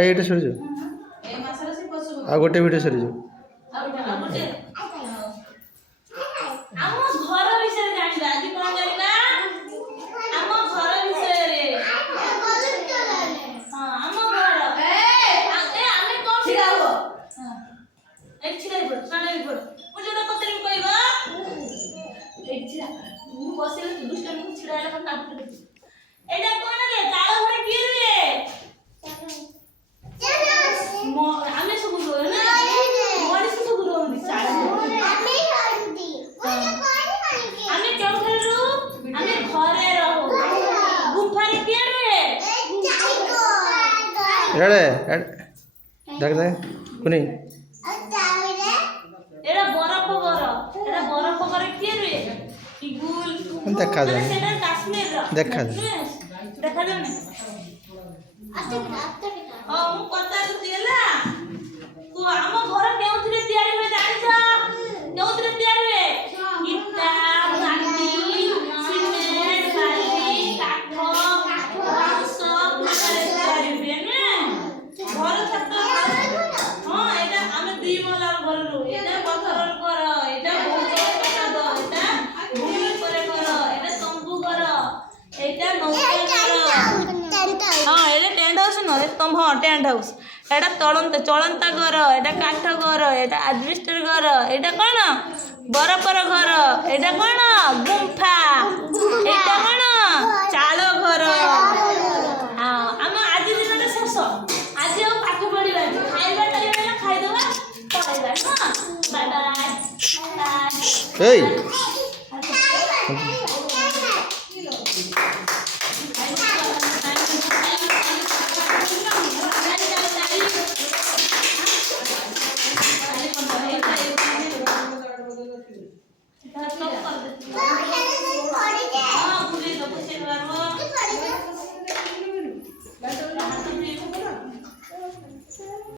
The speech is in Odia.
ଏଇଟା ସରିଯିବ ଆଉ ଗୋଟେ ଭିଡ଼ିଓ ସରିଯିବ। এড়ে দেখ দেখ কোনি এটা বরফ ঘর, এটা বরফ ঘরে কি রে ইগুল দেখা যায় সেটা কাশ্মীর দেখা যায় দেখা যায় না ମୁଁ ପଚାରୁଛି ହେଲା ଆମ ଘର କେଉଁଥିରେ ତିଆରି ହୁଏ ଜାଣିଛ? କେଉଁଥିରେ ତିଆରି ହୁଏ? ଇଟା, ମାଟି, ସିମେଣ୍ଟ, ବାଲି, କାଠ, ବାଉଁଶ ଏଠାରେ ତିଆରି ହୁଏ ନୁହେଁ? ଘର ଛାତ ହଁ ଏଇଟା ଆମେ 2 ମହଲାର ଘର ରହୁ। ଏଇଟା ପଥରର ଘର, ଏଇଟା ବହୁତ ପ୍ରକାରର, ଏଇଟା ଭୂମି ଉପରେ ଘର, ଏଇଟା ତମ୍ବୁ ଘର, ଏଇଟା ନୌକା ଘର। हाँ ये टेंट हाउस न तुम हाँ टेंट हाउस एटा चलंता घर एटा काठ घर एटा एडजस्टर घर एटा कौन बरफर घर एटा कौन गुंफा एटा कौन चाल घर। हाँ आम आज दिन शेष आज पाठ पढ़ा खाଇବା टाइम खाईदे पढ़ाइबा बाय बाय।